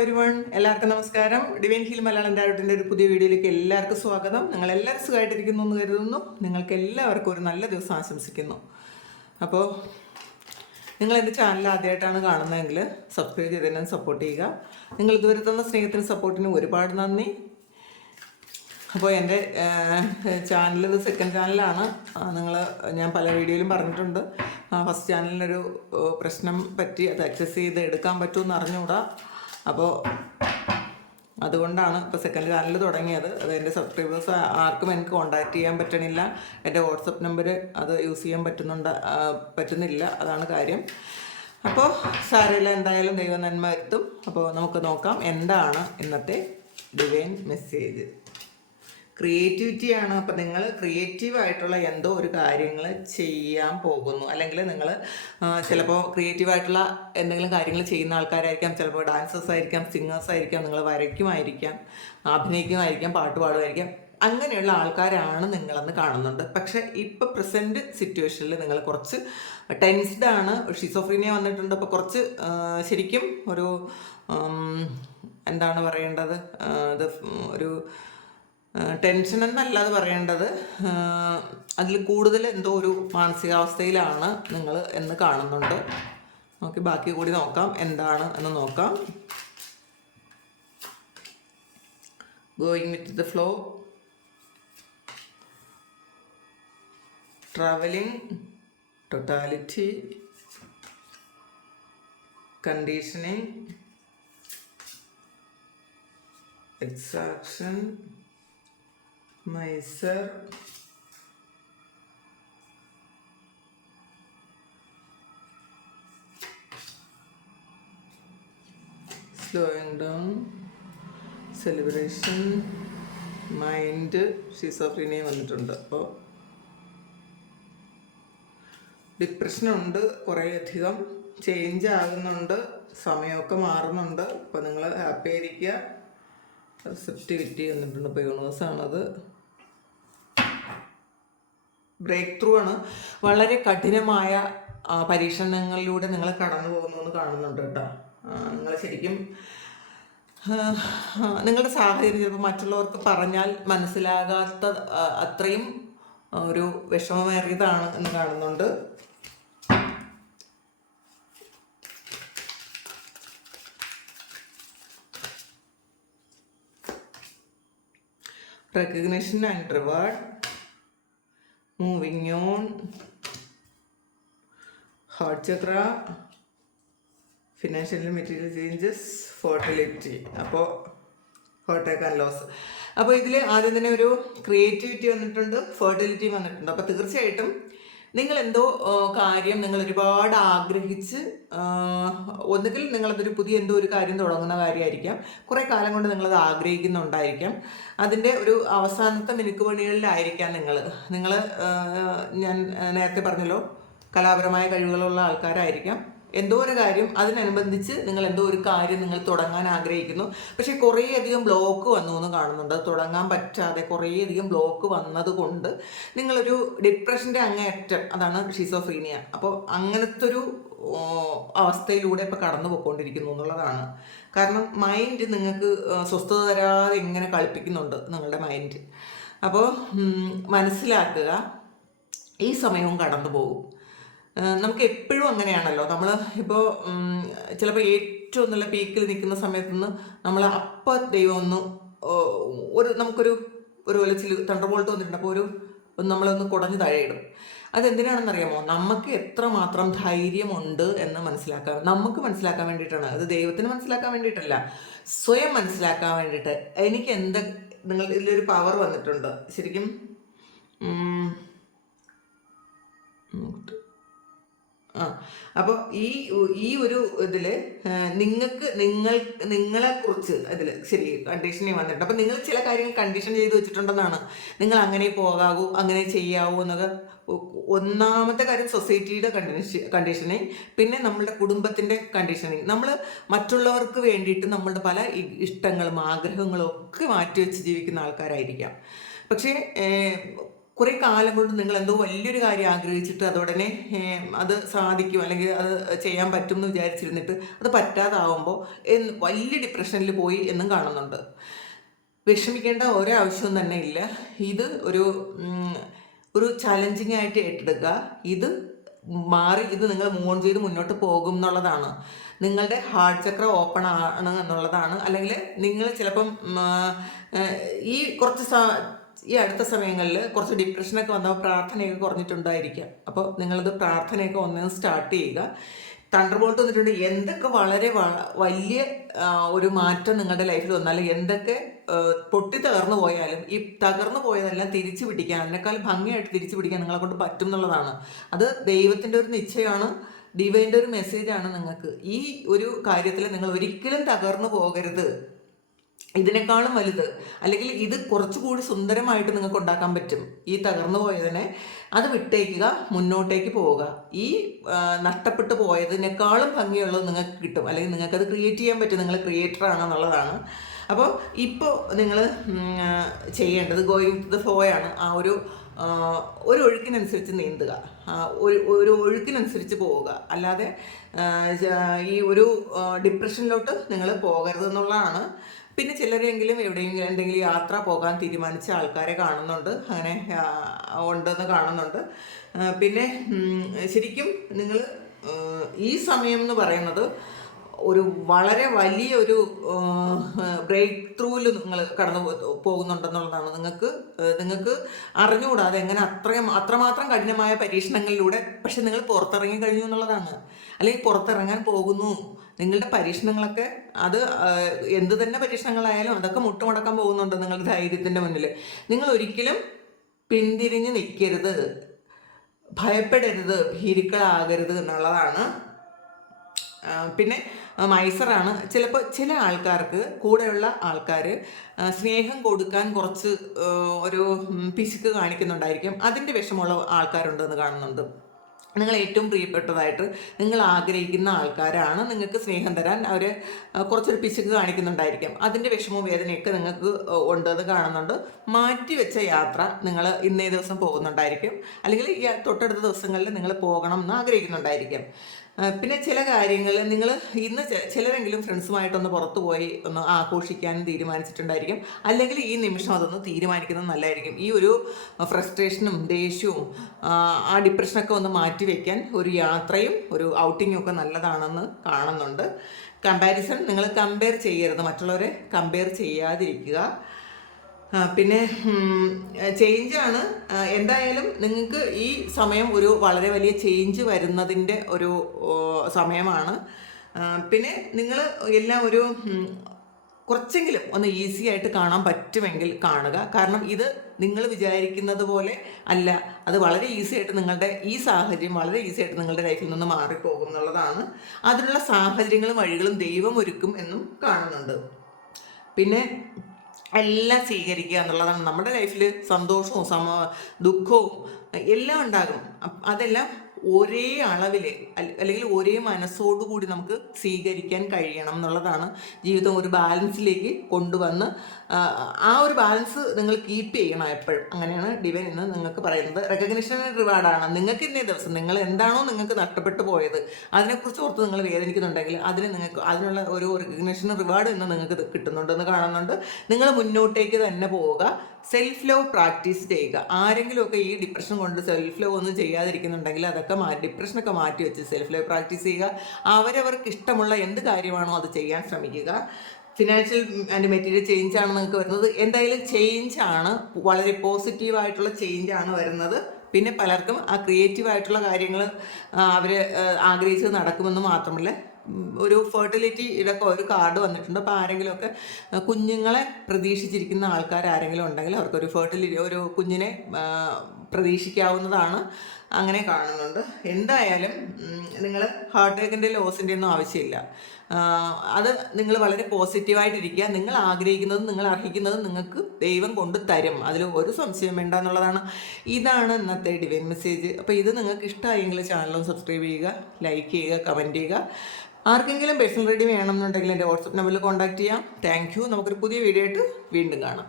Hi everyone, എല്ലാവർക്കും നമസ്കാരം. Divine heal Malayalam ടാരോട്ടിൻ്റെ ഒരു പുതിയ വീഡിയോയിലേക്ക് എല്ലാവർക്കും സ്വാഗതം. നിങ്ങളെല്ലാവരും സുഖമായിട്ടിരിക്കുന്നു എന്ന് കരുതുന്നു. നിങ്ങൾക്ക് എല്ലാവർക്കും ഒരു നല്ല ദിവസം ആശംസിക്കുന്നു. അപ്പോൾ നിങ്ങൾ എൻ്റെ ചാനൽ ആദ്യമായിട്ടാണ് കാണുന്നതെങ്കിൽ സബ്സ്ക്രൈബ് ചെയ്തതിനും സപ്പോർട്ട് ചെയ്യുക. നിങ്ങൾ ഇതുവരെ തന്ന സ്നേഹത്തിനും സപ്പോർട്ടിനും ഒരുപാട് നന്ദി. അപ്പോൾ എൻ്റെ ചാനൽ ഇത് സെക്കൻഡ് ചാനലാണ്. ഞാൻ പല വീഡിയോയിലും പറഞ്ഞിട്ടുണ്ട്. ഫസ്റ്റ് ചാനലിനൊരു പ്രശ്നം പറ്റി അത് അക്സസ് ചെയ്ത് എടുക്കാൻ പറ്റുമെന്ന് അറിഞ്ഞുകൂടാ. അപ്പോൾ അതുകൊണ്ടാണ് ഇപ്പോൾ സെക്കൻഡ് ചാനൽ തുടങ്ങിയത്. അത് എൻ്റെ സബ്സ്ക്രൈബേഴ്സ് ആർക്കും എനിക്ക് കോൺടാക്റ്റ് ചെയ്യാൻ പറ്റണില്ല. എൻ്റെ വാട്സപ്പ് നമ്പർ അത് യൂസ് ചെയ്യാൻ പറ്റുന്നില്ല. അതാണ് കാര്യം. അപ്പോൾ സാരമില്ല, എന്തായാലും ദൈവം നന്മ വരുത്തും. അപ്പോൾ നമുക്ക് നോക്കാം എന്താണ് ഇന്നത്തെ ഡിവൈൻ മെസ്സേജ്. ക്രിയേറ്റിവിറ്റിയാണ്. അപ്പം നിങ്ങൾ ക്രിയേറ്റീവായിട്ടുള്ള എന്തോ ഒരു കാര്യങ്ങൾ ചെയ്യാൻ പോകുന്നു, അല്ലെങ്കിൽ നിങ്ങൾ ചിലപ്പോൾ ക്രിയേറ്റീവായിട്ടുള്ള എന്തെങ്കിലും കാര്യങ്ങൾ ചെയ്യുന്ന ആൾക്കാരായിരിക്കാം. ചിലപ്പോൾ ഡാൻസേഴ്സ് ആയിരിക്കാം, സിംഗേഴ്സ് ആയിരിക്കാം, നിങ്ങൾ വരയ്ക്കുമായിരിക്കാം, അഭിനയിക്കുമായിരിക്കാം, പാട്ട് പാടുമായിരിക്കാം. അങ്ങനെയുള്ള ആൾക്കാരാണ് നിങ്ങളെന്ന് കാണുന്നുണ്ട്. പക്ഷേ ഇപ്പോൾ പ്രസൻറ്റ് സിറ്റുവേഷനിൽ നിങ്ങൾ കുറച്ച് ടെൻസ്ഡാണ്. ഷിസോഫ്രീനിയ വന്നിട്ടുണ്ട്. അപ്പോൾ കുറച്ച് ശരിക്കും ഒരു എന്താണ് പറയേണ്ടത്, അത് ഒരു ടെൻഷൻ എന്നല്ല അത് പറയേണ്ടത്. അതിൽ കൂടുതൽ എന്തോ ഒരു മാനസികാവസ്ഥയിലാണ് നിങ്ങൾ എന്ന് കാണുന്നുണ്ട്. നമുക്ക് ബാക്കി കൂടി നോക്കാം, എന്താണ് എന്ന് നോക്കാം. Going with the flow, travelling, totality, conditioning, exaction, Miser, slowing down, celebration, mind, schizophrenia വന്നിട്ടുണ്ട്. അപ്പോൾ ഡിപ്രഷനുണ്ട്, കുറേയധികം ചേഞ്ച് ആകുന്നുണ്ട്, സമയമൊക്കെ മാറുന്നുണ്ട്. അപ്പോൾ നിങ്ങൾ ഹാപ്പി ആയിരിക്കുക. റിസപ്റ്റിവിറ്റി വന്നിട്ടുണ്ട്. ഇപ്പോൾ യൂണിവേഴ്സാണത്. ബ്രേക്ക് ത്രൂ ആണ്. വളരെ കഠിനമായ പരീക്ഷണങ്ങളിലൂടെ നിങ്ങൾ കടന്നു പോകുന്നു കാണുന്നുണ്ട് കേട്ടോ. നിങ്ങൾ ശരിക്കും നിങ്ങളുടെ സാഹചര്യം ചിലപ്പോൾ മറ്റുള്ളവർക്ക് പറഞ്ഞാൽ മനസ്സിലാകാത്ത അത്രയും ഒരു വിഷമമേറിയതാണ് എന്ന് കാണുന്നുണ്ട്. Recognition and reward, moving on, heart chakra, financial and material changes, fertility. അപ്പോൾ ഹോട്ടേക്ക് ആൻഡ് ലോസ്. അപ്പോൾ ഇതിൽ ആദ്യം തന്നെ ഒരു ക്രിയേറ്റിവിറ്റി വന്നിട്ടുണ്ട്, ഫെർട്ടിലിറ്റി വന്നിട്ടുണ്ട്. അപ്പോൾ തീർച്ചയായിട്ടും നിങ്ങൾ എന്തോ കാര്യം നിങ്ങൾ ഒരുപാട് ആഗ്രഹിച്ച്, ഒന്നുകിൽ നിങ്ങളതൊരു പുതിയ എന്തോ ഒരു കാര്യം തുടങ്ങുന്ന കാര്യമായിരിക്കാം. കുറേ കാലം കൊണ്ട് നിങ്ങളത് ആഗ്രഹിക്കുന്നുണ്ടായിരിക്കാം. അതിൻ്റെ ഒരു അവസാനത്തെ മിനുക്കുപണികളിലായിരിക്കാം നിങ്ങൾ ഞാൻ നേരത്തെ പറഞ്ഞല്ലോ, കലാപരമായ കഴിവുകളുള്ള ആൾക്കാരായിരിക്കാം. എന്തോ ഒരു കാര്യം അതിനനുബന്ധിച്ച് നിങ്ങൾ എന്തോ ഒരു കാര്യം നിങ്ങൾ തുടങ്ങാൻ ആഗ്രഹിക്കുന്നു. പക്ഷേ കുറേയധികം ബ്ലോക്ക് വന്നു എന്ന് കാണുന്നുണ്ട്. അത് തുടങ്ങാൻ പറ്റാതെ കുറേയധികം ബ്ലോക്ക് വന്നതുകൊണ്ട് നിങ്ങളൊരു ഡിപ്രഷൻ്റെ അങ്ങേയറ്റം, അതാണ് ഷിസോഫ്രീനിയ. അപ്പോൾ അങ്ങനത്തെ ഒരു അവസ്ഥയിലൂടെ ഇപ്പോൾ കടന്നു പോയിക്കൊണ്ടിരിക്കുന്നു എന്നുള്ളതാണ്. കാരണം മൈൻഡ് നിങ്ങൾക്ക് സ്വസ്ഥത തരാതെ ഇങ്ങനെ കളിപ്പിക്കുന്നുണ്ട് നിങ്ങളുടെ മൈൻഡ്. അപ്പോൾ മനസ്സിലാക്കുക, ഈ സമയവും കടന്നു പോകും. നമുക്ക് എപ്പോഴും അങ്ങനെയാണല്ലോ. നമ്മൾ ഇപ്പോൾ ചിലപ്പോൾ ഏറ്റവും നല്ല പീക്കിൽ നിൽക്കുന്ന സമയത്ത് നിന്ന് നമ്മൾ അപ്പം ദൈവം നമുക്കൊരു വലിച്ചിൽ തണ്ടർബോൾട്ട് വന്നിട്ടുണ്ട്. അപ്പോൾ നമ്മളൊന്ന് കുടഞ്ഞ് താഴെയിടും. അതെന്തിനാണെന്നറിയാമോ? നമുക്ക് എത്രമാത്രം ധൈര്യമുണ്ട് എന്ന് നമുക്ക് മനസ്സിലാക്കാൻ വേണ്ടിയിട്ടാണ്. അത് ദൈവത്തിന് മനസ്സിലാക്കാൻ വേണ്ടിയിട്ടല്ല, സ്വയം മനസ്സിലാക്കാൻ വേണ്ടിയിട്ട്. എനിക്ക് നിങ്ങൾ ഇതിലൊരു പവർ വന്നിട്ടുണ്ട് ശരിക്കും. അപ്പോൾ ഈ ഒരു ഇതിൽ നിങ്ങളെക്കുറിച്ച് അതിൽ ശരി കണ്ടീഷനിങ് വന്നിട്ടുണ്ട്. അപ്പം നിങ്ങൾ ചില കാര്യങ്ങൾ കണ്ടീഷൻ ചെയ്ത് വെച്ചിട്ടുണ്ടെന്നാണ്. നിങ്ങൾ അങ്ങനെ പോകാവൂ, അങ്ങനെ ചെയ്യാവൂ എന്നൊക്കെ. ഒന്നാമത്തെ കാര്യം സൊസൈറ്റിയുടെ കണ്ടീഷനിങ്, പിന്നെ നമ്മളുടെ കുടുംബത്തിൻ്റെ കണ്ടീഷനിങ്. നമ്മൾ മറ്റുള്ളവർക്ക് വേണ്ടിയിട്ട് നമ്മളുടെ പല ഇഷ്ടങ്ങളും ആഗ്രഹങ്ങളും ഒക്കെ മാറ്റിവെച്ച് ജീവിക്കുന്ന ആൾക്കാരായിരിക്കാം. പക്ഷേ കുറേ കാലം കൊണ്ട് നിങ്ങൾ എന്തോ വലിയൊരു കാര്യം ആഗ്രഹിച്ചിട്ട് അതോടനെ അത് സാധിക്കും അല്ലെങ്കിൽ അത് ചെയ്യാൻ പറ്റും എന്ന് വിചാരിച്ചിരുന്നിട്ട് അത് പറ്റാതാവുമ്പോൾ വലിയ ഡിപ്രഷനിൽ പോയി എന്നും കാണുന്നുണ്ട്. വിഷമിക്കേണ്ട ഒരാവശ്യവും തന്നെ ഇല്ല. ഇത് ഒരു ചലഞ്ചിങ് ആയിട്ട് ഏറ്റെടുക്കുക. ഇത് മാറി ഇത് നിങ്ങൾ മൂവ് ഓൺ ചെയ്ത് മുന്നോട്ട് പോകും എന്നുള്ളതാണ്. നിങ്ങളുടെ ഹാർട്ട് ചക്ര ഓപ്പൺ ആണ് എന്നുള്ളതാണ്. അല്ലെങ്കിൽ നിങ്ങൾ ചിലപ്പം ഈ അടുത്ത സമയങ്ങളിൽ കുറച്ച് ഡിപ്രഷനൊക്കെ വന്നപ്പോൾ പ്രാർത്ഥനയൊക്കെ കുറഞ്ഞിട്ടുണ്ടായിരിക്കാം. അപ്പോൾ നിങ്ങളത് പ്രാർത്ഥനയൊക്കെ ഒന്നും സ്റ്റാർട്ട് ചെയ്യുക. തണ്ടർബോൾട്ട് വന്നിട്ടുണ്ട്. എന്തൊക്കെ വളരെ വലിയ ഒരു മാറ്റം നിങ്ങളുടെ ലൈഫിൽ വന്നാലും എന്തൊക്കെ പൊട്ടി തകർന്നു പോയാലും ഈ തകർന്നു പോയതെല്ലാം തിരിച്ചു പിടിക്കാൻ, അതിനേക്കാൾ ഭംഗിയായിട്ട് തിരിച്ചു പിടിക്കാൻ നിങ്ങളെ കൊണ്ട് പറ്റും എന്നുള്ളതാണ്. അത് ദൈവത്തിൻ്റെ ഒരു നിശ്ചയമാണ്, ഡിവൈൻ്റെ ഒരു മെസ്സേജാണ് നിങ്ങൾക്ക്. ഈ ഒരു കാര്യത്തിൽ നിങ്ങൾ ഒരിക്കലും തകർന്നു പോകരുത്. ഇതിനേക്കാളും വലുത്, അല്ലെങ്കിൽ ഇത് കുറച്ചുകൂടി സുന്ദരമായിട്ട് നിങ്ങൾക്ക് ഉണ്ടാക്കാൻ പറ്റും. ഈ തകർന്നു പോയതിനെ അത് വിട്ടേക്കുക, മുന്നോട്ടേക്ക് പോവുക. ഈ നഷ്ടപ്പെട്ടു പോയതിനേക്കാളും ഭംഗിയുള്ളത് നിങ്ങൾക്ക് കിട്ടും, അല്ലെങ്കിൽ നിങ്ങൾക്കത് ക്രിയേറ്റ് ചെയ്യാൻ പറ്റും. നിങ്ങൾ ക്രിയേറ്റർ ആണെന്നുള്ളതാണ്. അപ്പോൾ ഇപ്പോൾ നിങ്ങൾ ചെയ്യേണ്ടത് ഗോയിങ് ടു ദ ഫ്ലോ ആണ്. ആ ഒരു ഒഴുക്കിനനുസരിച്ച് നീന്തുക, ഒരു ഒഴുക്കിനനുസരിച്ച് പോവുക. അല്ലാതെ ഈ ഒരു ഡിപ്രഷനിലോട്ട് നിങ്ങൾ പോകരുത് എന്നുള്ളതാണ്. പിന്നെ ചിലരെങ്കിലും എവിടെയെങ്കിലും എന്തെങ്കിലും യാത്ര പോകാൻ തീരുമാനിച്ച ആൾക്കാരെ കാണുന്നുണ്ട്, അങ്ങനെ ഉണ്ടെന്ന് കാണുന്നുണ്ട്. പിന്നെ ശരിക്കും നിങ്ങൾ ഈ സമയം എന്ന് പറയുന്നത് ഒരു വളരെ വലിയൊരു ബ്രേക്ക് ത്രൂവിൽ നിങ്ങൾ കടന്നു പോകുന്നുണ്ടെന്നുള്ളതാണ്. നിങ്ങൾക്ക് അറിഞ്ഞുകൂടാതെ എങ്ങനെ അത്രമാത്രം കഠിനമായ പരീക്ഷണങ്ങളിലൂടെ പക്ഷെ നിങ്ങൾ പുറത്തിറങ്ങി കഴിഞ്ഞു എന്നുള്ളതാണ്. അല്ലെങ്കിൽ പുറത്തിറങ്ങാൻ പോകുന്നു. നിങ്ങളുടെ പരീക്ഷണങ്ങളൊക്കെ അത് എന്ത് തന്നെ പരീക്ഷണങ്ങളായാലും അതൊക്കെ മുട്ടുമടക്കാൻ പോകുന്നുണ്ട് നിങ്ങളുടെ ധൈര്യത്തിൻ്റെ മുന്നിൽ. നിങ്ങൾ ഒരിക്കലും പിന്തിരിഞ്ഞ് നിൽക്കരുത്, ഭയപ്പെടരുത്, ഭീരുക്കളാകരുത് എന്നുള്ളതാണ്. പിന്നെ മൈസറാണ്. ചിലപ്പോൾ ചില ആൾക്കാർക്ക്, കൂടെയുള്ള ആൾക്കാർ സ്നേഹം കൊടുക്കാൻ കുറച്ച് ഒരു പിശുക്ക് കാണിക്കുന്നുണ്ടായിരിക്കും. അതിൻ്റെ വിഷമമുള്ള ആൾക്കാരുണ്ടെന്ന് കാണുന്നുണ്ട്. നിങ്ങൾ ഏറ്റവും പ്രിയപ്പെട്ടതായിട്ട് നിങ്ങൾ ആഗ്രഹിക്കുന്ന ആൾക്കാരാണ് നിങ്ങൾക്ക് സ്നേഹം തരാൻ അവർ കുറച്ചൊരു പിശുക്ക് കാണിക്കുന്നുണ്ടായിരിക്കും. അതിൻ്റെ വിഷമവും വേദനയൊക്കെ നിങ്ങൾക്ക് ഉണ്ടെന്ന് കാണുന്നുണ്ട്. മാറ്റിവെച്ച യാത്ര നിങ്ങൾ ഇന്നേ ദിവസം പോകുന്നുണ്ടായിരിക്കും, അല്ലെങ്കിൽ ഈ തൊട്ടടുത്ത ദിവസങ്ങളിൽ നിങ്ങൾ പോകണം എന്ന് ആഗ്രഹിക്കുന്നുണ്ടായിരിക്കും. പിന്നെ ചില കാര്യങ്ങൾ നിങ്ങൾ ഇന്ന് ചിലരെങ്കിലും ഫ്രണ്ട്സുമായിട്ടൊന്ന് പുറത്തു പോയി ഒന്ന് ആഘോഷിക്കാൻ തീരുമാനിച്ചിട്ടുണ്ടായിരിക്കും. അല്ലെങ്കിൽ ഈ നിമിഷം അതൊന്ന് തീരുമാനിക്കുന്നത് നല്ലതായിരിക്കും. ഈ ഒരു ഫ്രസ്ട്രേഷനും ദേഷ്യവും ആ ഡിപ്രഷനൊക്കെ ഒന്ന് മാറ്റി വയ്ക്കാൻ ഒരു യാത്രയും ഒരു ഔട്ടിങ്ങും ഒക്കെ നല്ലതാണെന്ന് കാണുന്നുണ്ട്. കമ്പാരിസൺ നിങ്ങൾ കമ്പയർ ചെയ്യരുത്, മറ്റുള്ളവരെ കമ്പയർ ചെയ്യാതിരിക്കുക. പിന്നെ ചേഞ്ചാണ്. എന്തായാലും നിങ്ങൾക്ക് ഈ സമയം ഒരു വളരെ വലിയ ചേഞ്ച് വരുന്നതിൻ്റെ ഒരു സമയമാണ്. പിന്നെ നിങ്ങൾ എല്ലാം ഒരു കുറച്ചെങ്കിലും ഒന്ന് ഈസി ആയിട്ട് കാണാൻ പറ്റുമെങ്കിൽ കാണുക. കാരണം ഇത് നിങ്ങൾ വിചാരിക്കുന്നത് പോലെ അല്ല, അത് വളരെ ഈസി ആയിട്ട് നിങ്ങളുടെ ഈ സാഹചര്യം വളരെ ഈസി ആയിട്ട് നിങ്ങളുടെ ലൈഫിൽ നിന്ന് മാറിപ്പോകും എന്നുള്ളതാണ്. അതിനുള്ള സാഹചര്യങ്ങളും വഴികളും ദൈവം ഒരുക്കും എന്നും കാണുന്നുണ്ട്. പിന്നെ എല്ലാം സ്വീകരിക്കുക എന്നുള്ളതാണ്. നമ്മുടെ ലൈഫിൽ സന്തോഷവും ദുഃഖവും എല്ലാം ഉണ്ടാകും. അതെല്ലാം ഒരേ അളവിൽ അല്ലെങ്കിൽ ഒരേ മനസ്സോടുകൂടി നമുക്ക് സ്വീകരിക്കാൻ കഴിയണം എന്നുള്ളതാണ്. ജീവിതം ഒരു ബാലൻസിലേക്ക് കൊണ്ടുവന്ന് ആ ഒരു ബാലൻസ് നിങ്ങൾ കീപ്പ് ചെയ്യണം എപ്പോഴും. അങ്ങനെയാണ് ഡിവൈൻ ഇന്ന് നിങ്ങൾക്ക് പറയുന്നത്. റെക്കഗ്നിഷൻ ആൻഡ് റിവാർഡാണ്. നിങ്ങൾക്ക് ഇന്നേ ദിവസം നിങ്ങൾ എന്താണോ നിങ്ങൾക്ക് നഷ്ടപ്പെട്ടു പോയത് അതിനെക്കുറിച്ച് ഓർത്ത് നിങ്ങൾ വേദനിക്കുന്നുണ്ടെങ്കിൽ അതിനുള്ള ഒരു റെക്കഗ്നിഷൻ റിവാർഡ് ഇന്ന് നിങ്ങൾക്ക് കിട്ടുന്നുണ്ടെന്ന് കാണുന്നുണ്ട്. നിങ്ങൾ മുന്നോട്ടേക്ക് തന്നെ പോവുക. സെൽഫ് ലവ് പ്രാക്ടീസ് ചെയ്യുക. ആരെങ്കിലുമൊക്കെ ഈ ഡിപ്രഷൻ കൊണ്ട് സെൽഫ് ലവ് ഒന്നും ചെയ്യാതിരിക്കുന്നുണ്ടെങ്കിൽ അതൊക്കെ ഡിപ്രഷനൊക്കെ മാറ്റി വെച്ച് സെൽഫ് ലവ് പ്രാക്ടീസ് ചെയ്യുക. അവരവർക്ക് ഇഷ്ടമുള്ള എന്ത് കാര്യമാണോ അത് ചെയ്യാൻ ശ്രമിക്കുക. ഫിനാൻഷ്യൽ ആൻഡ് മെറ്റീരിയൽ ചേഞ്ചാണ് നിങ്ങൾക്ക് വരുന്നത്. എന്തായാലും ചേഞ്ചാണ്, വളരെ പോസിറ്റീവായിട്ടുള്ള ചേഞ്ചാണ് വരുന്നത്. പിന്നെ പലർക്കും ആ ക്രിയേറ്റീവായിട്ടുള്ള കാര്യങ്ങൾ അവർ ആഗ്രഹിച്ചത് നടക്കുമെന്ന് മാത്രമല്ല, ഒരു ഫെർട്ടിലിറ്റിയുടെ ഒരു കാർഡ് വന്നിട്ടുണ്ട്. അപ്പോൾ ആരെങ്കിലുമൊക്കെ കുഞ്ഞുങ്ങളെ പ്രതീക്ഷിച്ചിരിക്കുന്ന ആൾക്കാർ ആരെങ്കിലും ഉണ്ടെങ്കിൽ അവർക്കൊരു ഒരു കുഞ്ഞിനെ പ്രതീക്ഷിക്കാവുന്നതാണ്. അങ്ങനെ കാണുന്നുണ്ട്. എന്തായാലും നിങ്ങൾ ഹാർട്ട് അറ്റാക്കിൻ്റെ ലോസിൻ്റെ ഒന്നും ആവശ്യമില്ല. അത് നിങ്ങൾ വളരെ പോസിറ്റീവായിട്ടിരിക്കുക. നിങ്ങൾ ആഗ്രഹിക്കുന്നതും നിങ്ങൾ അർഹിക്കുന്നതും നിങ്ങൾക്ക് ദൈവം കൊണ്ട് തരും, അതിൽ ഒരു സംശയം വേണ്ട എന്നുള്ളതാണ്. ഇതാണ് ഇന്നത്തെ ഡിവൈൻ മെസ്സേജ്. അപ്പോൾ ഇത് നിങ്ങൾക്ക് ഇഷ്ടമായെങ്കിൽ ചാനലും സബ്സ്ക്രൈബ് ചെയ്യുക, ലൈക്ക് ചെയ്യുക, കമൻറ്റ് ചെയ്യുക. ആർക്കെങ്കിലും പേഴ്സണൽ റീഡിംഗ് വേണമെന്നുണ്ടെങ്കിൽ എൻ്റെ വാട്സപ്പ് നമ്പറിൽ കോൺടാക്റ്റ് ചെയ്യാം. Thank you. നമുക്കൊരു പുതിയ വീഡിയോ ആയിട്ട് വീണ്ടും കാണാം.